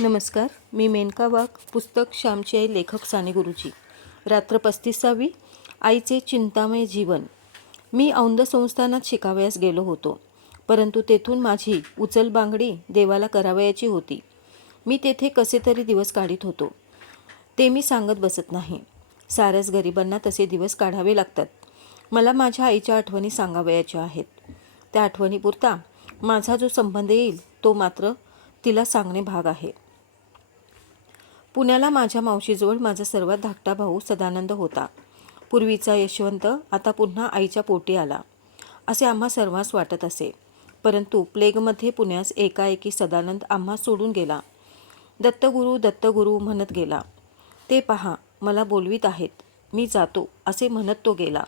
नमस्कार मी मेनका वाघ पुस्तक श्यामची आई लेखक साने गुरुजी. रात्र पस्तीसावी आईचे चिंतामय जीवन. मी औंध संस्थानात शिकावयास गेलो होतो परंतु तेथून माझी उचलबांगडी देवाला करावयाची होती. मी तेथे कसे तरी दिवस काढीत होतो. ते मी सांगत बसत नाही. साऱ्याच गरिबांना तसे दिवस काढावे लागतात. मला माझ्या आईच्या आठवणी सांगावयाच्या आहेत. त्या आठवणीपुरता माझा जो संबंध येईल तो मात्र तिला सांगणे भाग आहे. पुण्याला माझ्या मावशीजवळ माझा सर्वात धाकटा भाऊ सदानंद होता. पूर्वीचा यशवंत आता पुन्हा आईच्या पोटी आला. असे आम्हा सर्वांस वाटत असे. परंतु प्लेगमध्ये पुण्यास एकाएकी सदानंद आम्हा सोडून गेला. दत्तगुरू दत्तगुरू म्हणत गेला ते पहा मला बोलवीत आहेत. मी जातो असे म्हणत तो गेला.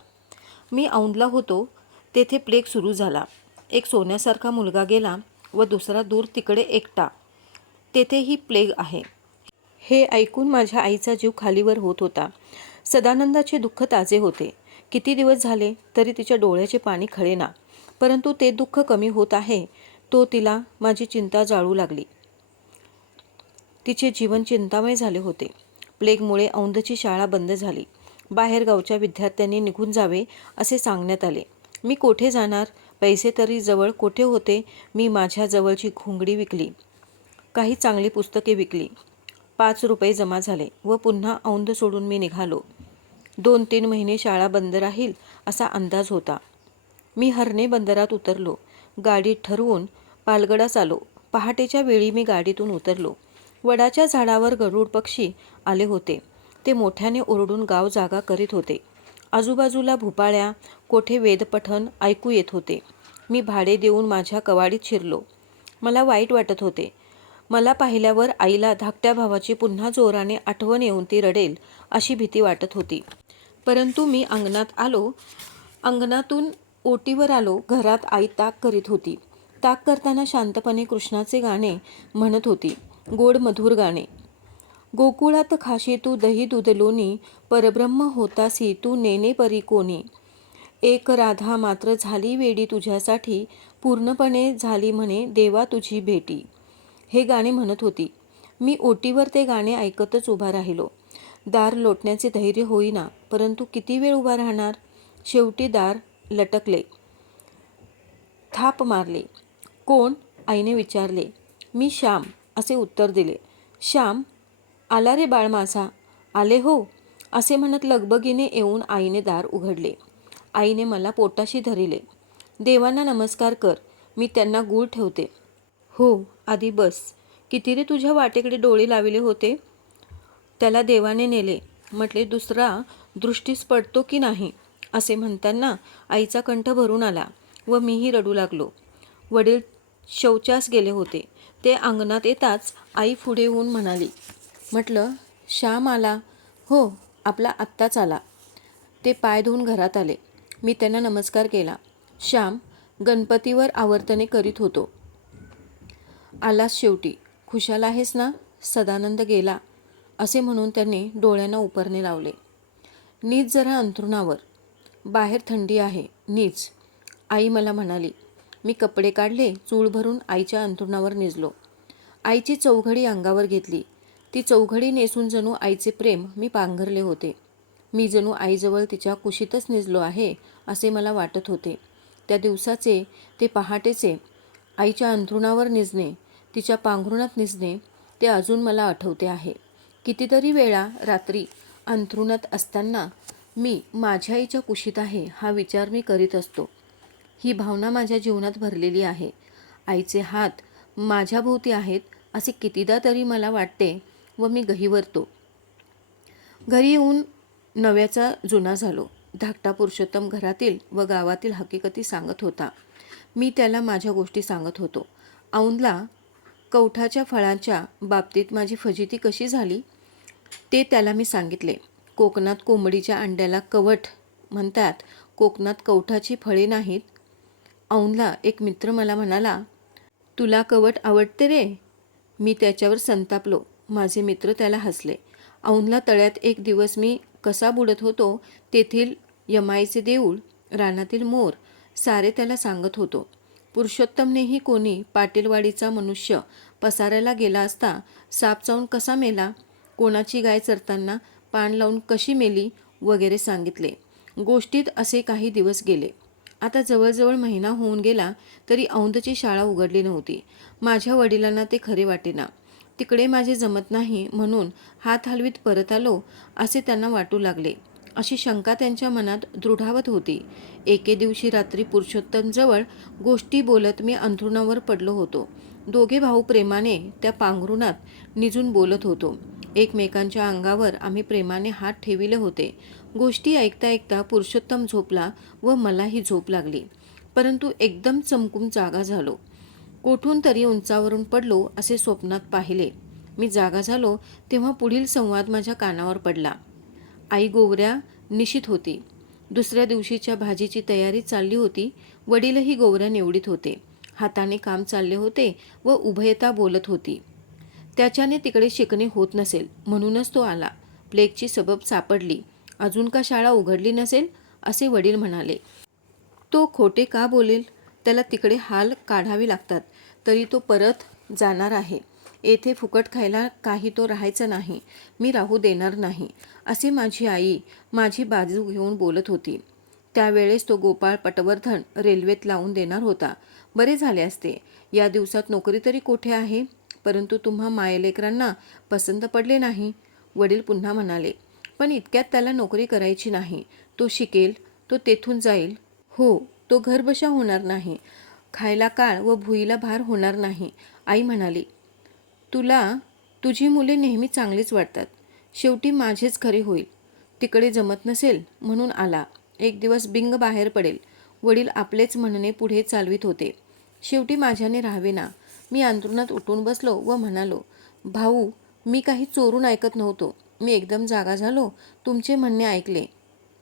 मी औंधला होतो. तेथे प्लेग सुरू झाला. एक सोन्यासारखा मुलगा गेला व दुसरा दूर तिकडे एकटा. तेथेही प्लेग आहे. हे ऐकून माझ्या आईचा जीव खालीवर होत होता. सदानंदाचे दुःख ताजे होते. किती दिवस झाले तरी तिच्या डोळ्याचे पाणी खळेना. परंतु ते दुःख कमी होत आहे तो तिला माझी चिंता जाळू लागली. तिचे जीवन चिंतामय झाले होते. प्लेगमुळे औंधची शाळा बंद झाली. बाहेरगावच्या विद्यार्थ्यांनी निघून जावे असे सांगण्यात आले. मी कोठे जाणार? पैसे तरी जवळ कोठे होते? मी माझ्या जवळची घोंगडी विकली. काही चांगली पुस्तके विकली. पाच रुपये जमा झाले व पुन्हा औंध सोडून मी निघालो. दोन तीन महिने शाळा बंद राहील असा अंदाज होता. मी हरणे बंदरात उतरलो. गाडी ठरवून पालगडास आलो. पहाटेच्या वेळी मी गाडीतून उतरलो. वडाच्या झाडावर गरुड पक्षी आले होते. ते मोठ्याने ओरडून गाव जागा करीत होते. आजूबाजूला भुपाळ्या कोठे वेदपठण ऐकू येत होते. मी भाडे देऊन माझ्या कवाडीत शिरलो. मला वाईट वाटत होते. मला पाहिल्यावर आईला धाकट्या भावाची पुन्हा जोराने आठवण येऊन ती रडेल अशी भीती वाटत होती. परंतु मी अंगणात आलो. अंगणातून ओटीवर आलो. घरात आई ताक करीत होती. ताक करताना शांतपणे कृष्णाचे गाणे म्हणत होती. गोड मधुर गाणे. गोकुळात खाशी तू दही दूध लोणी परब्रह्म होतासी तू नेने परी कोणी. एक राधा मात्र झाली वेडी तुझ्यासाठी पूर्णपणे झाली म्हणे देवा तुझी भेटी. हे गाणे म्हणत होती. मी ओटीवर ते गाणे ऐकतच उभा राहिलो. दार लोटण्याचे धैर्य होईना परंतु किती वेळ उभा राहणार? शेवटी दार लटकले. थाप मारले. कोण? आईने विचारले. मी श्याम असे उत्तर दिले. श्याम आला रे बाळ माझा. आले हो? असे म्हणत लगबगीने येऊन आईने दार उघडले. आईने मला पोटाशी धरिले. देवांना नमस्कार कर. मी त्यांना गूळ ठेवते. हो आधी बस. किती रे तुझ्या वाटेकडे डोळे लाविले होते? त्याला देवाने नेले. म्हटले दुसरा दृष्टीस पडतो की नाही? असे म्हणताना आईचा कंठ भरून आला व मीही रडू लागलो. वडील शौचास गेले होते. ते अंगणात येताच आई पुढे येऊन म्हणाली म्हटलं श्याम आला. हो आपला आत्ताच आला. ते पाय धुवून घरात आले. मी त्यांना नमस्कार केला. श्याम गणपतीवर आवर्तने करीत होतो. आलास शेवटी. खुशाल आहेस ना? सदानंद गेला. असे म्हणून त्यांनी डोळ्यांना उपरणे लावले. नीच जरा अंथरुणावर. बाहेर थंडी आहे. नीच. आई मला म्हणाली मी कपडे काढले चूळ भरून आईच्या अंथरुणावर निजलो. आईची चौघडी अंगावर घेतली. ती चौघडी नेसून जणू आईचे प्रेम मी पांघरले होते. मी जणू आईजवळ तिच्या कुशीतच निजलो आहे असे मला वाटत होते. त्या दिवसाचे ते पहाटेचे आईच्या अंथरुणावर निजणे तिच्या पांघरुणात निजणे ते अजून मला आठवते आहे. कितीतरी वेळा रात्री अंथरुणात असताना मी माझ्या आईच्या कुशीत आहे हा विचार मी करीत असतो. ही भावना माझ्या जीवनात भरलेली आहे. आईचे हात माझ्याभोवती आहेत असे कितीदा तरी मला वाटते व मी गहिवरतो. घरी येऊन नव्याचा जुना झालो. धाकटा पुरुषोत्तम घरातील व गावातील हकीकती सांगत होता. मी त्याला माझ्या गोष्टी सांगत होतो. औंदला कवठाच्या फळांच्या बाबतीत माझी फजिती कशी झाली ते त्याला मी सांगितले. कोकणात कोंबडीच्या अंड्याला कवठ म्हणतात. कोकणात कवठाची फळे नाहीत. औंधला एक मित्र मला म्हणाला तुला कवट आवडते रे. मी त्याच्यावर संतापलो. माझे मित्र त्याला हसले. औंधला तळ्यात एक दिवस मी कसा बुडत होतो तेथील यमाईचे देऊळ रानातील मोर सारे त्याला सांगत होतो. पुरुषोत्तमनेही कोणी पाटीलवाडीचा मनुष्य पसारायला गेला असता साप चावून कसा मेला? कोणाची गाय चरताना पान लावून कशी मेली? वगैरे सांगितले. गोष्टीत असे काही दिवस गेले. आता जवळजवळ महिना होऊन गेला तरी औंधची शाळा उघडली नव्हती. माझ्या वडिलांना ते खरे वाटेना. तिकडे माझे जमत नाही म्हणून हात हलवीत परत आलो असे त्यांना वाटू लागले. अशी शंका त्यांच्या मनात दृढावत होती. एके दिवशी रात्री पुरुषोत्तमजवळ गोष्टी बोलत मी अंथरुणावर पडलो होतो. दोघे भाऊ प्रेमाने त्या पांघरुणात निजून बोलत होतो. एकमेकांच्या अंगावर आम्ही प्रेमाने हात ठेविले होते. गोष्टी ऐकता ऐकता पुरुषोत्तम झोपला व मलाही झोप लागली. परंतु एकदम चमकून जागा झालो. कोठून तरी उंचावरून पडलो असे स्वप्नात पाहिले. मी जागा झालो तेव्हा पुढील संवाद माझ्या कानावर पडला. आई गोवऱ्या निशित होती. दुसऱ्या दिवशीच्या भाजीची तयारी चालली होती. वडीलही गोवऱ्या निवडीत होते. हाताने काम चालले होते व उभयता बोलत होती. त्याच्याने तिकडे शिकणे होत नसेल म्हणूनच तो आला. प्लेगची सबब सापडली. अजून का शाळा उघडली नसेल? असे वडील म्हणाले. तो खोटे का बोलेल? त्याला तिकडे हाल काढावे लागतात. तरी तो परत जाणार आहे. येथे फुकट खायला काही तो राहायचा नाही. मी राहू देणार नाही असे माझी आई माझी बाजू घेऊन बोलत होती. त्यावेळेस तो गोपाळ पटवर्धन रेल्वेत लावून देणार होता. बरे झाले असते. या दिवसात नोकरी तरी कोठे आहे? परंतु तुम्हा मायलेकरांना पसंत पडले नाही वडील पुन्हा म्हणाले. पण इतक्यात त्याला नोकरी करायची नाही. तो शिकेल तो तेथून जाईल. हो तो घरबशा होणार नाही. खायला काळ व भुईला भार होणार नाही आई म्हणाली. तुला तुझी मुले नेहमी चांगलीच वाटतात. शेवटी माझेच खरे होईल. तिकडे जमत नसेल म्हणून आला. एक दिवस बिंग बाहेर पडेल. वडील आपलेच म्हणणे पुढे चालवित होते. शेवटी माझ्याने राहावे ना मी अंतरुणात उठून बसलो व म्हणालो भाऊ मी काही चोरून ऐकत नव्हतो. मी एकदम जागा झालो. तुमचे म्हणणे ऐकले.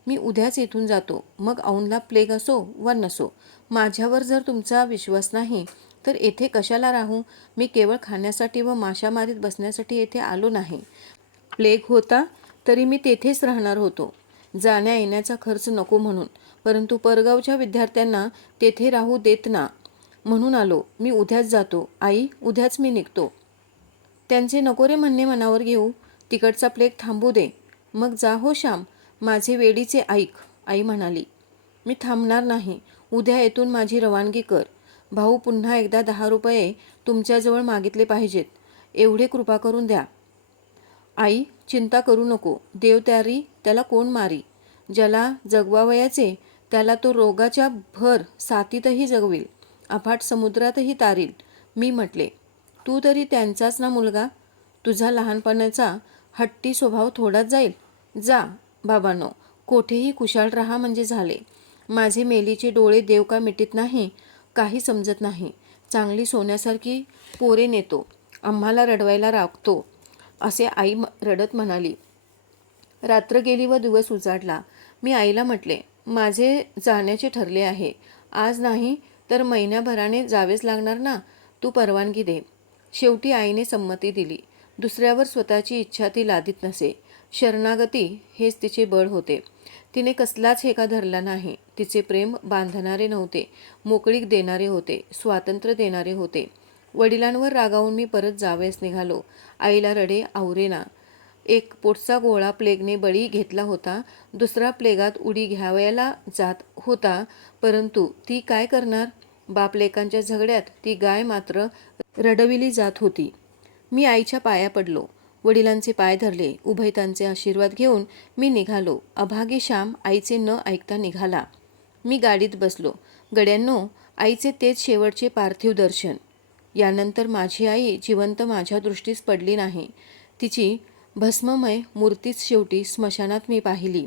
मी उद्याच येथून जातो. मग औंधला प्लेग असो वा नसो माझ्यावर जर तुमचा विश्वास नाही तर येथे कशाला राहू? मी केवळ खाण्यासाठी व माशामारीत बसण्यासाठी येथे आलो नाही. प्लेग होता तरी मी तेथेच राहणार होतो. जाण्या येण्याचा खर्च नको म्हणून. परंतु परगावच्या विद्यार्थ्यांना तेथे राहू देत ना म्हणून आलो. मी उद्याच जातो. आई उद्याच मी निघतो. त्यांचे नको रे म्हणणे मनावर घेऊ. तिकडचा प्लेग थांबू दे. मग जा हो श्याम. माझे वेडीचे ऐक. आई म्हणाली. मी थांबणार नाही. उद्या येथून माझी रवानगी कर. भाऊ पुन्हा एकदा दहा रुपये तुमच्याजवळ मागितले पाहिजेत. एवढे कृपा करून द्या. आई चिंता करू नको. देव त्यारी त्याला कोण मारी? ज्याला जगवावयाचे त्याला तो रोगाच्या भर साथीतही जगवेल. अफाट समुद्रातही तारील. मी म्हटले तू तरी त्यांचाच ना मुलगा? तुझा लहानपणाचा हट्टी स्वभाव थोडाच जाईल? जा बाबांनो. कोठेही कुशाल राहा म्हणजे झाले. माझे मेलीचे डोळे देव का मिटीत नाही काही समजत नाही. चांगली सोन्यासारखी पोरे नेतो. आम्हाला रडवायला राखतो असे आई म- रडत म्हणाली. रात्र गेली व दिवस उजाडला. मी आईला म्हटले माझे जाण्याचे ठरले आहे. आज नाही तर महिन्याभराने जावेच लागणार ना? तू परवानगी दे. शेवटी आईने संमती दिली. दुसऱ्यावर स्वतःची इच्छा ती लादित नसे. शरणागती हेच तिचे बळ होते. तिने कसलाच हेका धरला नाही. तिचे प्रेम बांधणारे नव्हते. मोकळीक देणारे होते. स्वातंत्र्य देणारे होते. वडिलांवर रागावून मी परत जावेस निघालो. आईला रडे आवरेना एक पोटचा गोळा प्लेगने बळी घेतला होता. दुसरा प्लेगात उडी घ्यावयाला जात होता. परंतु ती काय करणार? बापलेकांच्या झगड्यात ती गाय मात्र रडविली जात होती. मी आईच्या पाया पडलो. वडिलांचे पाय धरले. उभयतांचे आशीर्वाद घेऊन मी निघालो. अभागे श्याम आईचे न ऐकता निघाला. मी गाडीत बसलो. गड्यांनो आईचे तेच शेवटचे पार्थिव दर्शन. यानंतर माझी आई जिवंत माझ्या दृष्टीस पडली नाही. तिची भस्ममय मूर्तीच शेवटी स्मशानात मी पाहिली.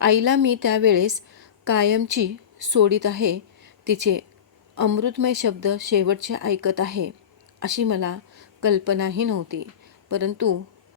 आईला मी त्यावेळेस कायमची सोडीत आहे. तिचे अमृतमय शब्द शेवटचे ऐकत आहे अशी मला कल्पनाही नव्हती. परंतु